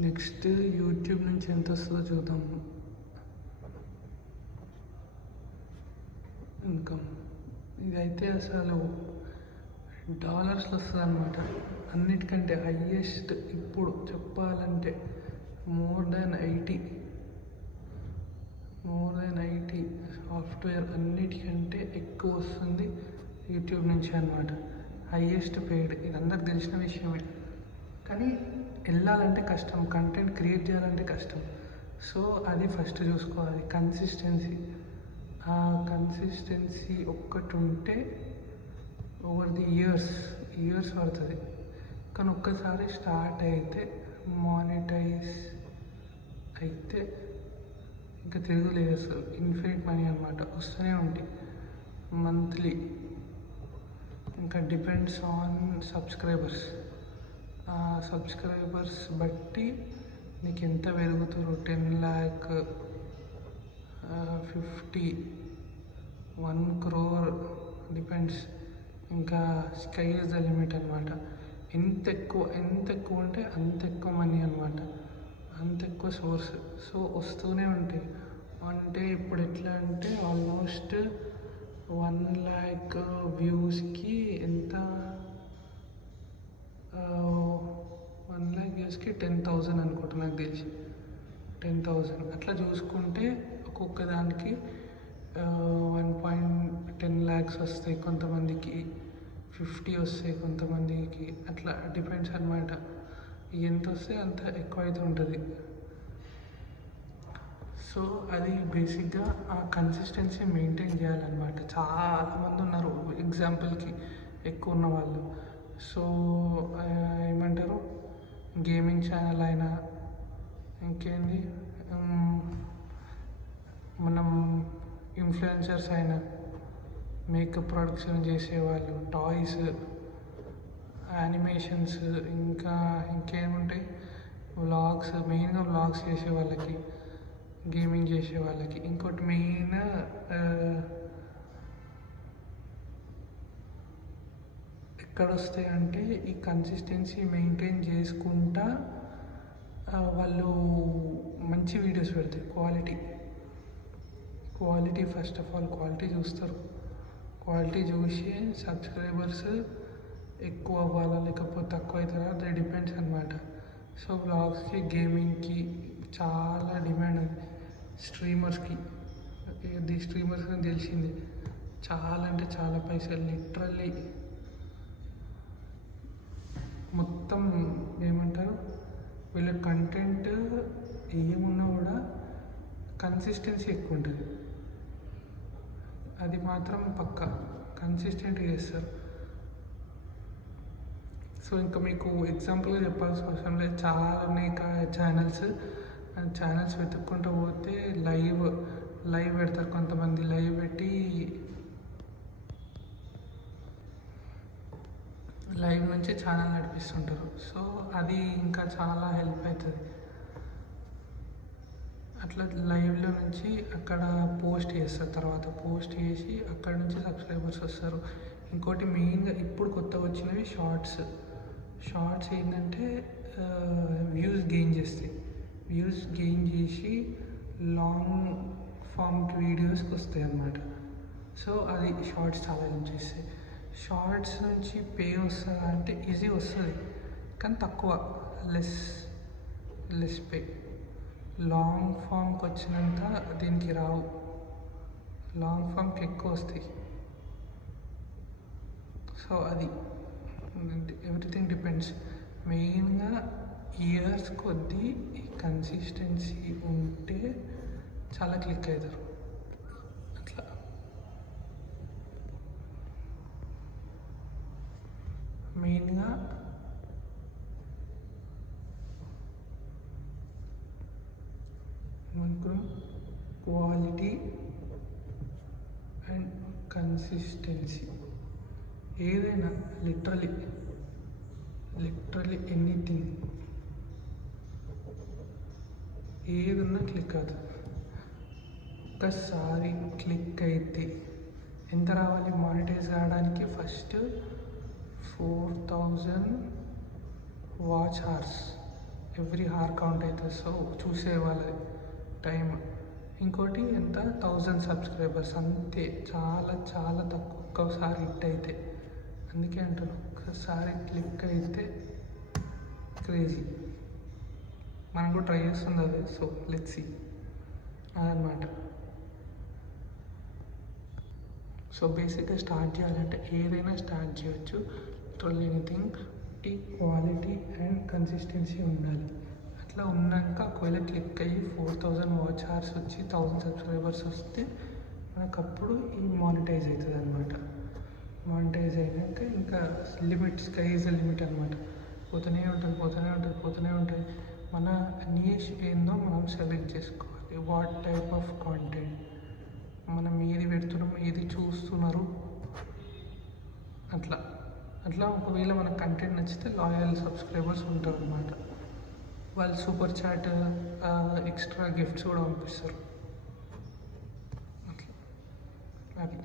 Next YouTube నుంచి ఎంత వస్తుందో చూద్దాము. ఇన్కమ్ ఇదైతే అసలు డాలర్స్లో వస్తుంది అనమాట. అన్నిటికంటే హయ్యెస్ట్ ఇప్పుడు చెప్పాలంటే మోర్ దాన్ 80 సాఫ్ట్వేర్ అన్నిటికంటే ఎక్కువ వస్తుంది యూట్యూబ్ నుంచి అనమాట. హయ్యెస్ట్ పెయిడ్, ఇది అందరికి తెలిసిన విషయమే. కానీ వెళ్ళాలంటే కష్టం, కంటెంట్ క్రియేట్ చేయాలంటే కష్టం. సో అది ఫస్ట్ చూసుకోవాలి, కన్సిస్టెన్సీ. ఆ కన్సిస్టెన్సీ ఒక్కటి ఉంటే ఓవర్ ది ఇయర్స్ పడుతుంది. కానీ ఒక్కసారి స్టార్ట్ అయితే మానిటైజ్ అయితే ఇంకా తిరుగులేదు అసలు. ఇన్ఫినిట్ మనీ అనమాట, వస్తూనే ఉంటాయి మంత్లీ. ఇంకా డిపెండ్స్ ఆన్ సబ్స్క్రైబర్స్. ఆ సబ్స్క్రైబర్స్ బట్టి నీకు ఎంత పెరుగుతారు. 10 lakh, 50, 1 crore డిపెండ్స్. ఇంకా స్కై ఇస్ ద లిమిట్ అనమాట. ఎంత ఎక్కువ ఉంటే అంత ఎక్కువ మనీ అనమాట, అంత ఎక్కువ సోర్స్. సో వస్తూనే ఉంటాయి. అంటే ఇప్పుడు ఎట్లా అంటే ఆల్మోస్ట్ 1 lakh వ్యూస్కి ఎంత, 1 lakh వ్యూస్కి 10,000 అనుకుంటా నాకు తెలిసి. 10,000 అట్లా చూసుకుంటే ఒక్కొక్క దానికి 1.10 lakhs వస్తాయి, కొంతమందికి 50 వస్తాయి, కొంతమందికి అట్లా డిపెండ్స్ అనమాట. ఎంత వస్తే అంత ఎక్కువ అయితే ఉంటుంది. సో అది బేసిక్గా ఆ కన్సిస్టెన్సీ మెయింటైన్ చేయాలన్నమాట. చాలామంది ఉన్నారు ఎగ్జాంపుల్కి ఎక్కువ ఉన్న వాళ్ళు. సో ఏమంటారు, గేమింగ్ ఛానల్ అయినా ఇంకేంది, మనం ఇన్ఫ్లుయెన్సర్స్ అయినా, మేకప్ ప్రొడక్షన్ చేసేవాళ్ళు, టాయ్స్, యానిమేషన్స్, ఇంకా ఇంకేముంటాయి, వ్లాగ్స్. మెయిన్గా వ్లాగ్స్ చేసే వాళ్ళకి, గేమింగ్ చేసే వాళ్ళకి. ఇంకోటి మెయిన్ ఎక్కడొస్తాయి అంటే ఈ కన్సిస్టెన్సీ మెయింటైన్ చేసుకుంటా వాళ్ళు మంచి వీడియోస్ పెడతాయి. Quality first of all quality చూస్తారు. క్వాలిటీ చూసి సబ్స్క్రైబర్స్ ఎక్కువ అవ్వాలా లేకపోతే తక్కువ అవుతారా, అది డిపెండ్స్ అనమాట. సో వ్లాగ్స్కి, గేమింగ్కి చాలా డిమాండ్ ఉంది. స్ట్రీమర్స్కి అని తెలిసింది, చాలా అంటే చాలా పైసలు. లిటరల్లీ మొత్తం ఏమంటారు, వీళ్ళ కంటెంట్ ఏమున్నా కూడా కన్సిస్టెన్సీ ఎక్కువ ఉంటుంది. అది మాత్రం పక్కా కన్సిస్టెంట్గా చేస్తారు. సో ఇంకా మీకు ఎగ్జాంపుల్గా చెప్పాల్సిన అవసరం లేదు, చాలా ఉన్నాయి ఛానల్స్ వెతుక్కుంటూ పోతే లైవ్ పెడతారు. కొంతమంది లైవ్ పెట్టి లైవ్ నుంచి ఛానల్ నడిపిస్తుంటారు. సో అది ఇంకా చాలా హెల్ప్ అవుతుంది. అట్లా లైవ్లో నుంచి అక్కడ పోస్ట్ చేస్తారు, తర్వాత పోస్ట్ చేసి అక్కడ నుంచి సబ్స్క్రైబర్స్ వస్తారు. ఇంకోటి మెయిన్గా ఇప్పుడు కొత్తగా వచ్చినవి షార్ట్స్ ఏంటంటే వ్యూస్ గెయిన్ చేస్తాయి. వ్యూస్ గెయిన్ చేసి లాంగ్ ఫామ్ వీడియోస్కి వస్తాయి అన్నమాట. సో అది షార్ట్స్ చాలా హెల్ప్ చేస్తాయి. షార్ట్స్ నుంచి పే వస్తుందా అంటే ఈజీ వస్తుంది, కానీ తక్కువ, లెస్ పే. లాంగ్ ఫామ్కి వచ్చినంత దీనికి రావు, లాంగ్ ఫామ్కి ఎక్కువ వస్తాయి. సో అది ఎవ్రీథింగ్ డిపెండ్స్. మెయిన్గా ఇయర్స్ కొద్దీ ఈ కన్సిస్టెన్సీ ఉంటే చాలా క్లిక్ అవుతారు. అట్లా మెయిన్గా క్వాలిటీ అండ్ కన్సిస్టెన్సీ. ఏదైనా లిటరలీ ఎనీథింగ్, ఏదన్నా క్లిక్ అవుతుంది. ఒక్కసారి క్లిక్ అయితే ఎంత రావాలి మానిటైజ్ కావడానికి? First 4,000 watch hours every hour count అవుతుంది. సో చూసే వాళ్ళది టైం. ఇంకోటి ఎంత 1000 సబ్స్క్రైబర్స్ అంతే, చాలా చాలా తక్కువ ఒక్కసారి హిట్ అయితే. అందుకే అంటాను ఒక్కసారి క్లిక్ అయితే క్రేజీ. మనం కూడా ట్రై చేస్తుంది అదే. సో లెట్స్ సీ అదనమాట. సో బేసిక్గా స్టార్ట్ చేయాలంటే ఏదైనా స్టార్ట్ చేయొచ్చు, లిటరల్లీ ఎనీథింగ్. ఈ క్వాలిటీ అండ్ కన్సిస్టెన్సీ ఉండాలి. అట్లా ఉన్నాక ఒకవేళ క్లిక్ అయ్యి 4000 వాచ్ అవర్స్ వచ్చి 1000 సబ్స్క్రైబర్స్ వస్తే మనకప్పుడు ఈ మానిటైజ్ అవుతుంది అనమాట. మానిటైజ్ అయినాక ఇంకా limit, sky is the limit అనమాట. పోతూనే ఉంటుంది. మన నిష్ ఏందో మనం సెలెక్ట్ చేసుకోవాలి. వాట్ టైప్ ఆఫ్ కాంటెంట్ మనం ఏది పెడుతున్నాం, ఏది చూస్తున్నారు, అట్లా ఒకవేళ మన కంటెంట్ నచ్చితే లాయల్ సబ్స్క్రైబర్స్ ఉంటారు అనమాట. వాళ్ళు సూపర్ చాట్, ఎక్స్ట్రా గిఫ్ట్స్ కూడా పంపిస్తారు. అట్లా అది.